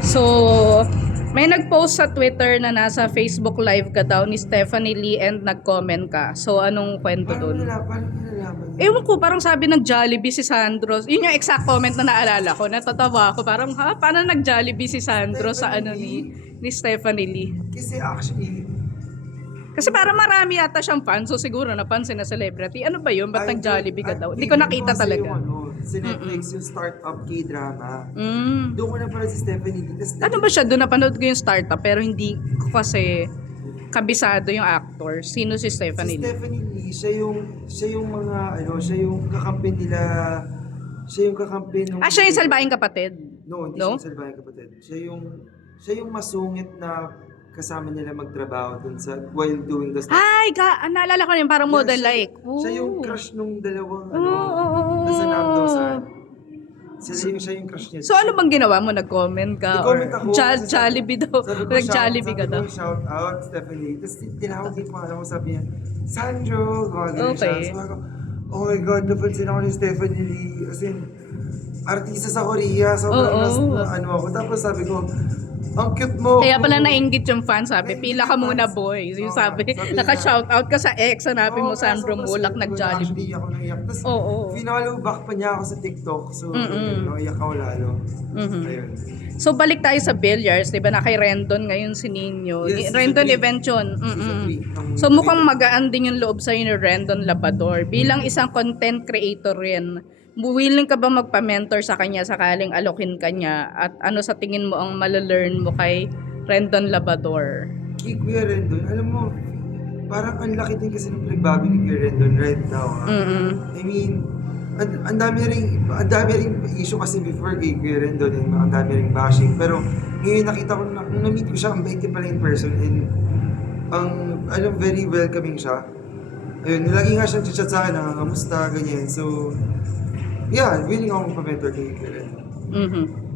So, may nag-post sa Twitter na nasa Facebook live ka daw ni Stephanie Lee and nag-comment ka. So, anong kwento doon? Ewan ko, parang sabi ng Jollibee si Sandro. Yun yung exact comment na naalala ko. Natatawa ako. Parang, ha? Paano nag-Jollibee si Sandro sa ano ni, ni Stephanie Lee? Kasi actually, Kasi parang marami yata siyang fans. So, siguro napansin na celebrity. Ano ba yun? Ba't nag-Jollibee ka daw? Hindi ko nakita talaga. Yung, ano, sa Netflix, yung startup K-drama. Mm. Doon ko na pala si Stephanie Ano ba siya? Doon napanood ko yung startup pero hindi ko kasi kabisado yung actor. Sino si Si Stephanie Lee? Stephanie Lee, siya yung, siya yung mga, ano, siya yung kakampi nila, siya yung kakampi nung... Ah, siya yung salbaing kapatid. No, hindi No? siya yung salbahin kapatid. Siya yung, siya yung masungit na kasama nila magtrabaho dun sa, while doing the Ay, ka, ah, naalala ko na yun, parang Yeah, model siya- like. Siya yung crush nung dalawang, Oo, ano, oo, oo. nasa Namdosan. Siya yung, siya yung crush niya. So ano bang ginawa mo? Nag-comment ka? Nag-comment Or ako. Jo- kasi sabi- Jollibee daw. sabi ko, Nag-Jollibee ka shout- daw. Sabi ko, shout out, Stephanie. Tapos tinawag yung pangalan ko, sabi niya, Sandro! Gumagano siya. Okay. So ako, oh my God, napansin ako ni Stephanie Lee. As in, artista sa Korea. Sobrang Oo. nas, ano ako. Tapos sabi ko, ang cute mo. Kaya pala nainggit yung fan, sabi, pila ka muna boys. Yung sabi, sabi naka-shoutout ka sa ex, hanapin mo Sandro Mulak, nag-Jollibee. Actually, ako naiyak. Tapos, Oo. finalo back pa niya ako sa TikTok. So, Mm-mm. no, iyak ako lalo. Mhm. Ayun. So balik tayo sa billiards, 'di ba? Na kay Rendon ngayon si Nino. Yes, Rendon season three. event 'yun. Season Mm-mm. three ng So mukhang magaan din yung loob sa ni Rendon Labador. Bilang isang content creator rin, willing ka ba magpa-mentor sa kanya sakaling alokin ka niya? At ano sa tingin mo ang malalearn mo kay Rendon Labador? Kay Kuya Rendon, alam mo, parang ang laki din kasi ng pinagbago ni Kuya Rendon right now. ah. Mm-mm. I mean, ang ang dami ring, ang dami ring issue kasi before kay Kuya Rendon, and ang dami ring bashing. Pero ngayon nakita ko, na, nung na-meet ko siya, ang bait niya pala in person and ang, alam, very welcoming siya. Ayun, lagi nga siya chat sa akin, nangangamusta, ganyan. So, yeah, willing ako magpa-mentor kay Kuya Rendon. Mhm.